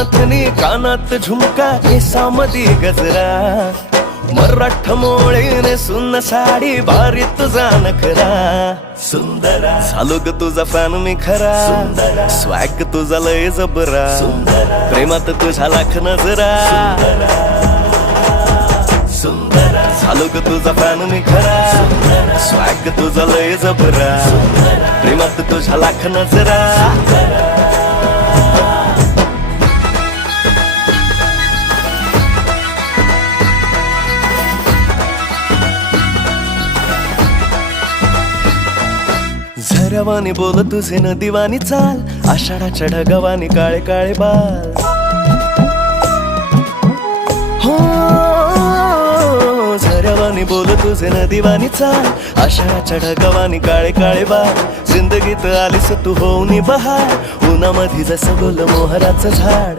नथनी कानात झुमका केसामधी गजरा मराठ मोळीने सुन्न साडी भारी तुझा नखरा सुंदरा झालो ग तुझा फॅन मी खरा सुंदरा स्वॅग तुझा लय जबरा सुंदरा प्रेमात तुझा लाख नजरा सुंदरा झालो ग तुझा फॅन मी खरा स्वॅग तुझा लय जबरा प्रेमात तुझा लाख नजरा झऱ्यावानी बोल तुझे नदीवानी चाल आषाढाच्या ढगावानी काळे काळे बाल हो झऱ्यावानी बोल तुझे नदीवानी चाल आषाढाच्या ढगावानी काळे काळे बाल जिंदगीत आलीस तू होऊनी बहार उन्हामध्ये जसं बोल मोहराचं झाड